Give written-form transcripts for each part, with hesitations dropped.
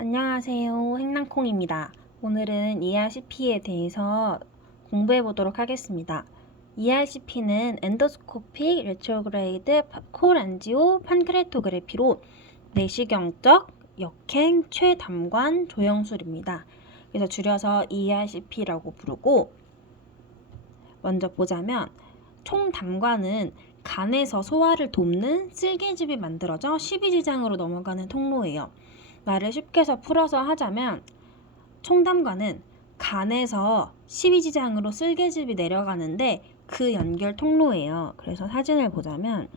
안녕하세요. 행랑콩입니다. 오늘은 ERCP에 대해서 공부해 보도록 하겠습니다. ERCP는 엔도스코픽 레트로그레이드 콜안지오 판크레토그래피로 내시경적 역행 최담관 조영술입니다. 그래서 줄여서 ERCP라고 부르고, 먼저 보자면 총담관은 간에서 소화를 돕는 쓸개즙이 만들어져 십이지장으로 넘어가는 통로예요. 말을 쉽게 해서 풀어서 하자면 총담관은 간에서 십이지장으로 쓸개즙이 내려가는데 그 연결 통로예요. 그래서 사진을 보자면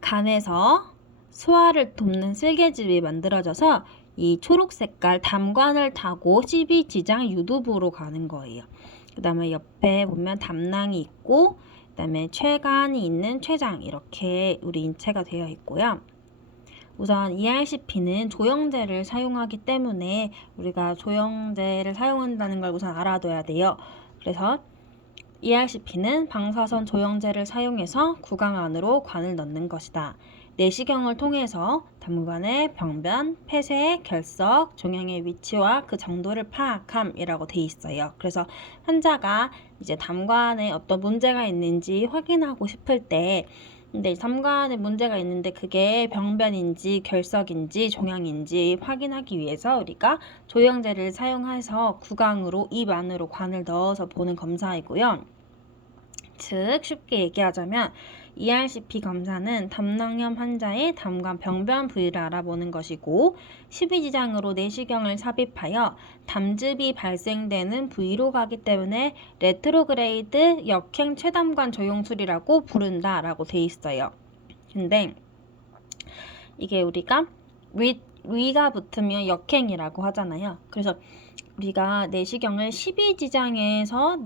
간에서 소화를 돕는 쓸개즙이 만들어져서 이 초록색깔 담관을 타고 십이지장 유두부로 가는 거예요. 그 다음에 옆에 보면 담낭이 있고, 그 다음에 췌간이 있는 췌장, 이렇게 우리 인체가 되어 있고요. 우선 ERCP는 조영제를 사용하기 때문에 우리가 조영제를 사용한다는 걸 우선 알아둬야 돼요. 그래서 ERCP는 방사선 조영제를 사용해서 구강 안으로 관을 넣는 것이다. 내시경을 통해서 담관의 병변, 폐쇄, 결석, 종양의 위치와 그 정도를 파악함이라고 돼 있어요. 그래서 환자가 이제 담관에 어떤 문제가 있는지 확인하고 싶을 때, 근데 담관에 문제가 있는데 그게 병변인지 결석인지 종양인지 확인하기 위해서 우리가 조영제를 사용해서 구강으로 입 안으로 관을 넣어서 보는 검사이고요. 즉 쉽게 얘기하자면 ERCP 검사는 담낭염 환자의 담관 병변 부위를 알아보는 것이고, 십이지장으로 내시경을 삽입하여 담즙이 발생되는 부위로 가기 때문에 레트로그레이드 역행 최담관 조영술이라고 부른다라고 돼 있어요. 근데 이게 우리가 위가 붙으면 역행이라고 하잖아요. 그래서 우리가 내시경을 십이지장으로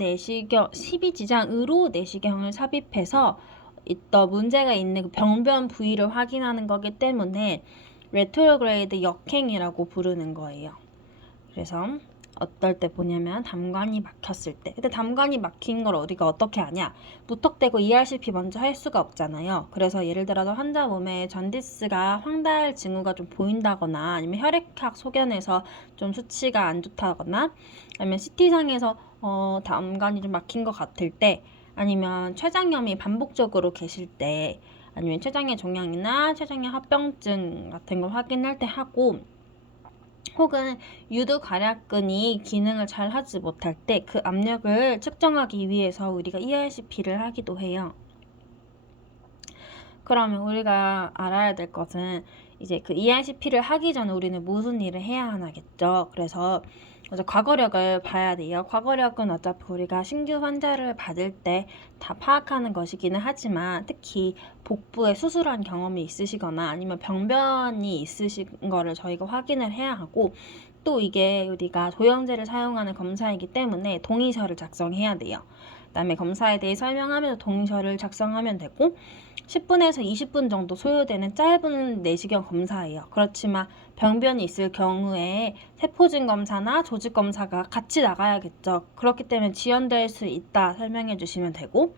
내시경을 삽입해서 있던 문제가 있는 그 병변 부위를 확인하는 거기 때문에 레트로그레이드 역행이라고 부르는 거예요. 그래서 어떨 때 보냐면 담관이 막혔을 때, 근데 담관이 막힌 걸 우리가 어떻게 아냐? 무턱대고 ERCP 먼저 할 수가 없잖아요. 그래서 예를 들어서 환자 몸에 전디스가 황달 징후가 좀 보인다거나, 아니면 혈액학 소견에서 좀 수치가 안 좋다거나, 아니면 CT상에서 담관이 좀 막힌 것 같을 때, 아니면 췌장염이 반복적으로 계실 때, 아니면 췌장의 종양이나 췌장의 합병증 같은 걸 확인할 때 하고, 혹은 유두괄약근이 기능을 잘 하지 못할 때 그 압력을 측정하기 위해서 우리가 ERCP를 하기도 해요. 그러면 우리가 알아야 될 것은 이제 그 ERCP를 하기 전에 우리는 무슨 일을 해야 하나겠죠. 그래서 먼저 과거력을 봐야 돼요. 과거력은 어차피 우리가 신규 환자를 받을 때 다 파악하는 것이기는 하지만, 특히 복부에 수술한 경험이 있으시거나 아니면 병변이 있으신 거를 저희가 확인을 해야 하고, 또 이게 우리가 조영제를 사용하는 검사이기 때문에 동의서를 작성해야 돼요. 그다음에 검사에 대해 설명하면서 동의서를 작성하면 되고, 10분에서 20분 정도 소요되는 짧은 내시경 검사예요. 그렇지만 병변이 있을 경우에 세포진 검사나 조직 검사가 같이 나가야겠죠. 그렇기 때문에 지연될 수 있다 설명해 주시면 되고,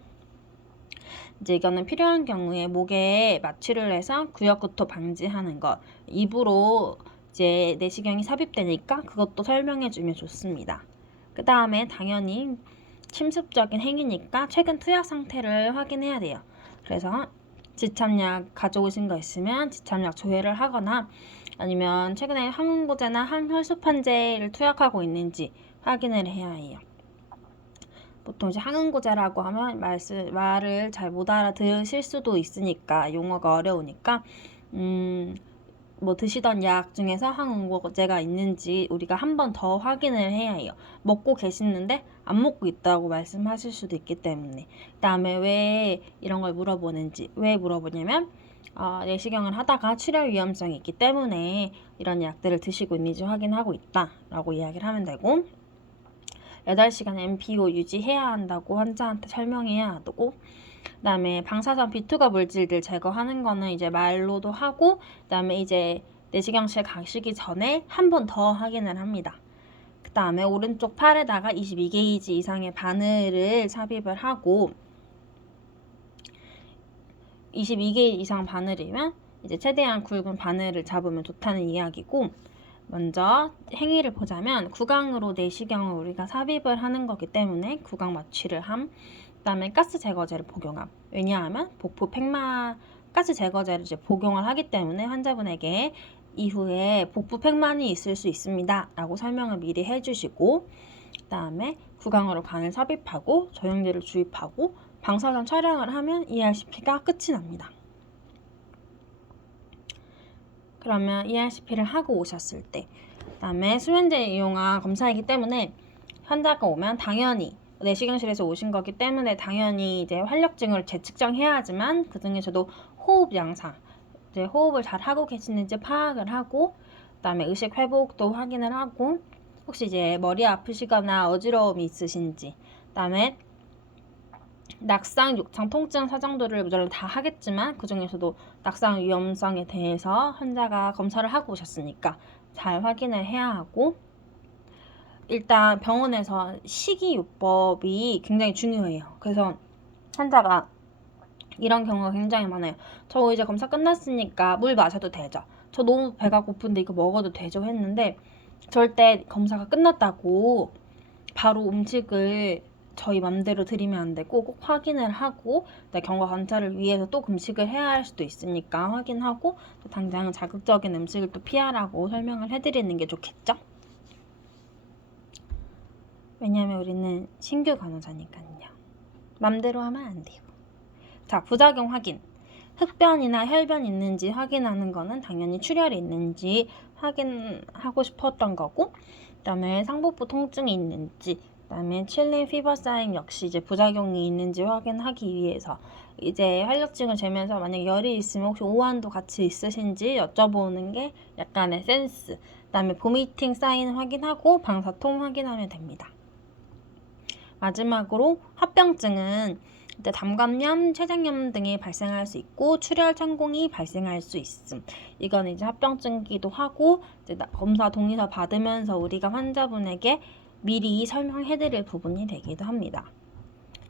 이제 이거는 필요한 경우에 목에 마취를 해서 구역구토 방지하는 것, 입으로 이제 내시경이 삽입되니까 그것도 설명해 주면 좋습니다. 그 다음에 당연히 침습적인 행위니까 최근 투약 상태를 확인해야 돼요. 그래서 지참약 가져오신 거 있으면 지참약 조회를 하거나, 아니면 최근에 항응고제나 항혈소판제를 투약하고 있는지 확인을 해야 해요. 보통 이제 항응고제라고 하면 말을 잘 못 알아들으실 수도 있으니까, 용어가 어려우니까 뭐 드시던 약 중에서 항응고제가 있는지 우리가 한 번 더 확인을 해야 해요. 먹고 계시는데 안 먹고 있다고 말씀하실 수도 있기 때문에. 그다음에 왜 이런 걸 물어보는지, 왜 물어보냐면 내시경을 하다가 출혈 위험성이 있기 때문에 이런 약들을 드시고 있는지 확인하고 있다라고 이야기를 하면 되고, 8시간 MPO 유지해야 한다고 환자한테 설명해야 하고, 그다음에 방사선 비투가 물질들 제거하는 거는 이제 말로도 하고, 그다음에 이제 내시경실 가시기 전에 한 번 더 확인을 합니다. 그다음에 오른쪽 팔에다가 22게이지 이상의 바늘을 삽입을 하고, 22게이지 이상 바늘이면 이제 최대한 굵은 바늘을 잡으면 좋다는 이야기고, 먼저 행위를 보자면 구강으로 내시경을 우리가 삽입을 하는 거기 때문에 구강 마취를 함. 그다음에 가스 제거제를 복용함. 왜냐하면 복부 팽만 가스 제거제를 이제 복용을 하기 때문에 환자분에게 이후에 복부 팽만이 있을 수 있습니다 라고 설명을 미리 해주시고, 그다음에 구강으로 관을 삽입하고 조영제를 주입하고 방사선 촬영을 하면 ERCP가 끝이 납니다. 그러면 ERCP를 하고 오셨을 때, 그다음에 수면제 이용한 검사이기 때문에 환자가 오면 당연히 내시경실에서 오신 거기 때문에 당연히 이제 활력증을 재측정해야 하지만, 그 중에서도 호흡 양상, 이제 호흡을 잘 하고 계시는지 파악을 하고, 그다음에 의식 회복도 확인을 하고, 혹시 이제 머리 아프시거나 어지러움이 있으신지, 그다음에 낙상, 욕창, 통증 사정도를 물론 다 하겠지만 그 중에서도 낙상 위험성에 대해서 환자가 검사를 하고 오셨으니까 잘 확인을 해야 하고, 일단 병원에서 식이요법이 굉장히 중요해요. 그래서 환자가 이런 경우가 굉장히 많아요. 저 이제 검사 끝났으니까 물 마셔도 되죠? 저 너무 배가 고픈데 이거 먹어도 되죠? 했는데 절대 검사가 끝났다고 바로 음식을 저희 맘대로 드리면 안 되고 꼭 확인을 하고, 경과 관찰을 위해서 또 금식을 해야 할 수도 있으니까 확인하고, 또 당장 자극적인 음식을 또 피하라고 설명을 해드리는 게 좋겠죠? 왜냐면 우리는 신규 간호사니까요. 맘대로 하면 안 돼요. 자, 부작용 확인. 흑변이나 혈변 있는지 확인하는 거는 당연히 출혈이 있는지 확인하고 싶었던 거고, 그다음에 상복부 통증이 있는지, 그다음에 칠린 피버 사인 역시 이제 부작용이 있는지 확인하기 위해서 이제 활력증을 재면서 만약 열이 있으면 혹시 오한도 같이 있으신지 여쭤보는 게 약간의 센스. 그다음에 보미팅 사인 확인하고 방사통 확인하면 됩니다. 마지막으로 합병증은 이제 담관염, 췌장염 등이 발생할 수 있고 출혈 천공이 발생할 수 있음. 이건 이제 합병증이기도 하고, 이제 검사 동의서 받으면서 우리가 환자분에게 미리 설명해드릴 부분이 되기도 합니다.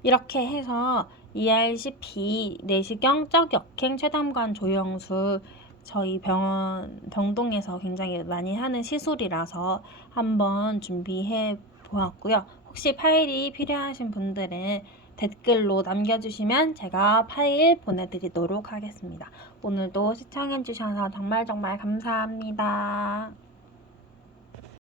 이렇게 해서 ERCP, 내시경, 쩍역행, 췌담관 조영술 저희 병동에서 굉장히 많이 하는 시술이라서 한번 준비해 보았고요. 혹시 파일이 필요하신 분들은 댓글로 남겨주시면 제가 파일 보내드리도록 하겠습니다. 오늘도 시청해주셔서 정말 감사합니다.